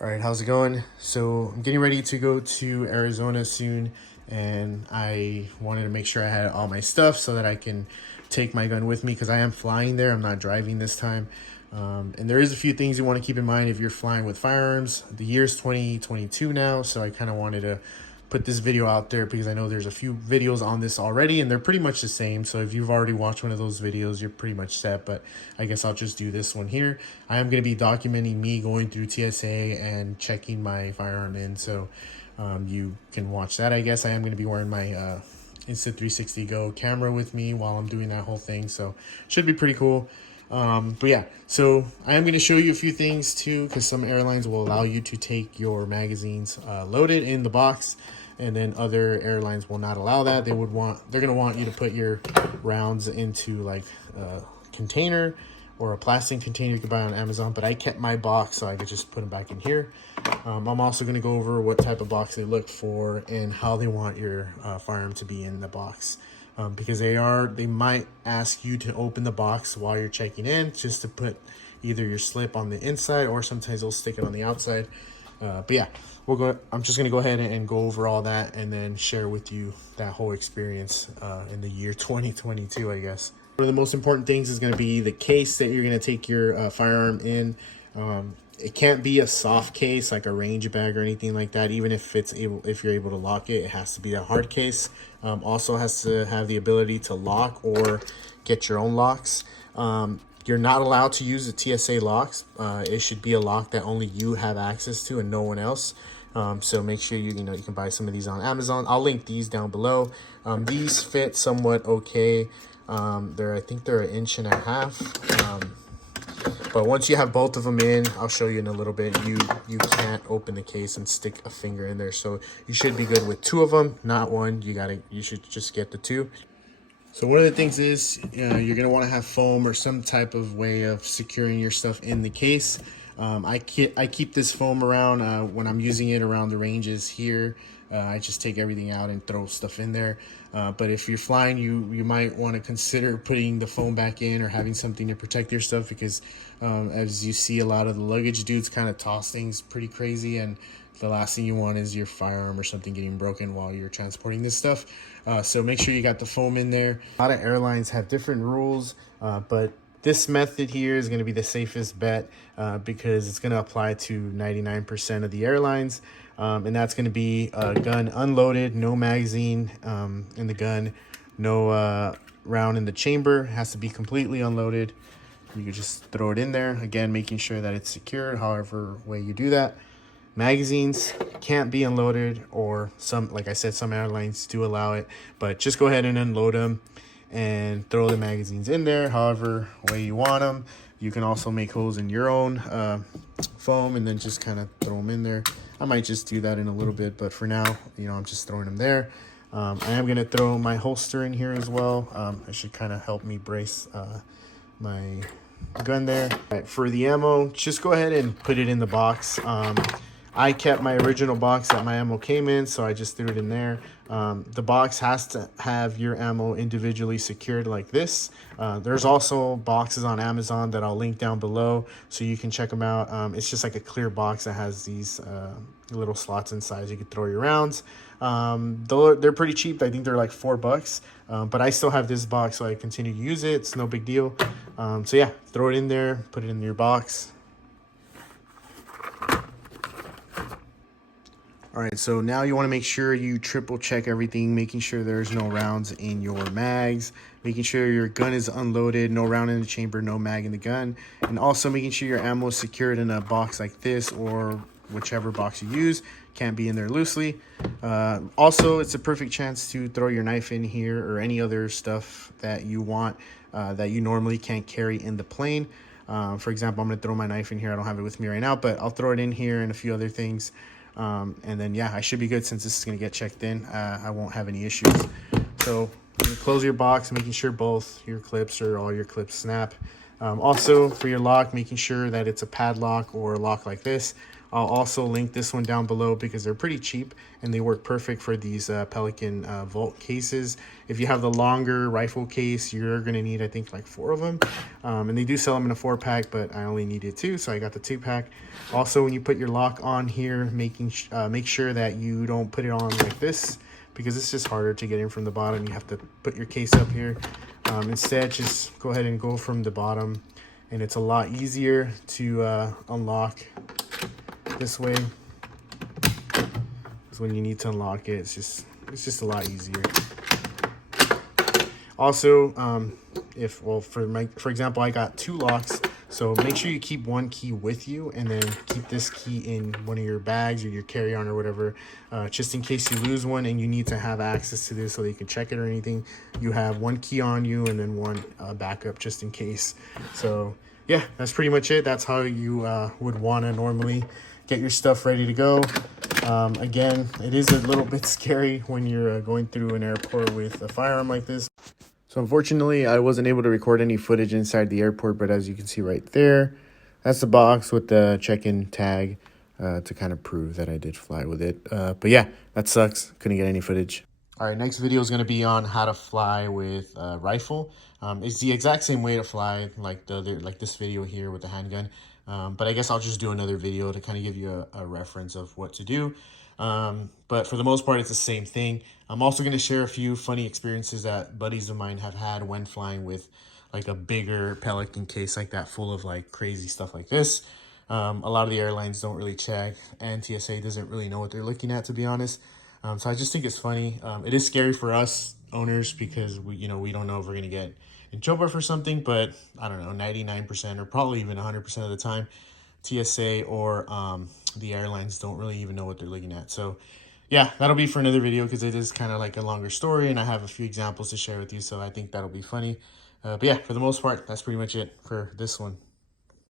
All right, how's it going? So I'm getting ready to go to Arizona soon, and I wanted to make sure I had all my stuff so that I can take my gun with me because I am flying there. I'm not driving this time. And there is a few things you want to keep in mind if you're flying with firearms. The year's 2022 now, so I kind of wanted to put this video out there because I know there's a few videos on this already and they're pretty much the same. So if you've already watched one of those videos, you're pretty much set, but I guess I'll just do this one here. I am going to be documenting me going through TSA and checking my firearm in. So you can watch that. I guess I am going to be wearing my Insta360 Go camera with me while I'm doing that whole thing. So should be pretty cool. But yeah, so I am going to show you a few things too, because some airlines will allow you to take your magazines loaded in the box, and then other airlines will not allow that. They're going to want you to put your rounds into like a container or a plastic container you can buy on Amazon, but I kept my box so I could just put them back in here. I'm also going to go over what type of box they look for and how they want your firearm to be in the box. Because they might ask you to open the box while you're checking in, just to put either your slip on the inside, or sometimes they'll stick it on the outside. But yeah, I'm just gonna go ahead and go over all that and then share with you that whole experience in the year 2022, I guess. One of the most important things is gonna be the case that you're gonna take your firearm in. It can't be a soft case like a range bag or anything like that. Even if you're able to lock it, it has to be a hard case. Also has to have the ability to lock or get your own locks. You're not allowed to use the TSA locks. It should be a lock that only you have access to and no one else. So make sure you can buy some of these on Amazon. I'll link these down below. These fit somewhat okay. I think they're 1.5 inches. But once you have both of them in, I'll show you in a little bit, you can't open the case and stick a finger in there. So you should be good with 2 of them, not 1. You should just get the 2. So one of the things is you're going to want to have foam or some type of way of securing your stuff in the case. I keep this foam around when I'm using it around the ranges here. I just take everything out and throw stuff in there. But if you're flying, you might want to consider putting the foam back in or having something to protect your stuff, because as you see, a lot of the luggage dudes kind of toss things pretty crazy, and the last thing you want is your firearm or something getting broken while you're transporting this stuff. So make sure you got the foam in there. A lot of airlines have different rules, but this method here is going to be the safest bet because it's going to apply to 99% of the airlines. And that's going to be a gun unloaded, no magazine in the gun, no round in the chamber. It has to be completely unloaded. You can just throw it in there, again making sure that it's secure however way you do that. Magazines can't be unloaded, or like I said, some airlines do allow it, but just go ahead and unload them and throw the magazines in there however way you want them. You can also make holes in your own foam and then just kind of throw them in there. I might just do that in a little bit, but for now, I'm just throwing them there. I am going to throw my holster in here as well. It should kind of help me brace my gun there. All right, for the ammo, just go ahead and put it in the box. I kept my original box that my ammo came in, so I just threw it in there. The box has to have your ammo individually secured like this. There's also boxes on Amazon that I'll link down below so you can check them out. It's just like a clear box that has these little slots inside. You can throw your rounds. Though they're pretty cheap. I think they're like $4. But I still have this box, so I continue to use it. It's no big deal. So yeah, throw it in there, put it in your box. All right, so now you want to make sure you triple check everything, making sure there's no rounds in your mags, making sure your gun is unloaded, no round in the chamber, no mag in the gun, and also making sure your ammo is secured in a box like this or whichever box you use. Can't be in there loosely. Also, it's a perfect chance to throw your knife in here or any other stuff that you want that you normally can't carry in the plane. For example, I'm going to throw my knife in here. I don't have it with me right now, but I'll throw it in here and a few other things. And then, yeah, I should be good since this is going to get checked in. I won't have any issues. So you close your box, making sure both your clips or all your clips snap. Also, for your lock, making sure that it's a padlock or a lock like this, I'll also link this one down below because they're pretty cheap and they work perfect for these Pelican Volt cases. If you have the longer rifle case, you're going to need, I think, like 4 of them. And they do sell them in a 4-pack, but I only needed 2, so I got the 2-pack. Also, when you put your lock on here, make sure that you don't put it on like this, because it's just harder to get in from the bottom. You have to put your case up here. Instead, just go ahead and go from the bottom, and it's a lot easier to unlock this way. Because when you need to unlock it, it's just a lot easier. Also, for example, I got 2 locks, so make sure you keep one key with you, and then keep this key in one of your bags or your carry-on or whatever, just in case you lose one and you need to have access to this so that you can check it or anything. You have one key on you and then one backup just in case. So yeah, that's pretty much it. That's how you would want to normally get your stuff ready to go. Again, it is a little bit scary when you're going through an airport with a firearm like this. So unfortunately, I wasn't able to record any footage inside the airport, but as you can see right there, that's the box with the check-in tag to kind of prove that I did fly with it. But yeah, that sucks. Couldn't get any footage. All right, next video is going to be on how to fly with a rifle. It's the exact same way to fly like this video here with the handgun. But I guess I'll just do another video to kind of give you a reference of what to do. But for the most part, it's the same thing. I'm also going to share a few funny experiences that buddies of mine have had when flying with like a bigger Pelican case like that, full of like crazy stuff like this. A lot of the airlines don't really check, and TSA doesn't really know what they're looking at, to be honest. So I just think it's funny. It is scary for us owners because we don't know if we're going to get in trouble for something, but I don't know, 99% or probably even 100% of the time, TSA or the airlines don't really even know what they're looking at. So yeah, that'll be for another video because it is kind of like a longer story and I have a few examples to share with you. So I think that'll be funny. But yeah, for the most part, that's pretty much it for this one.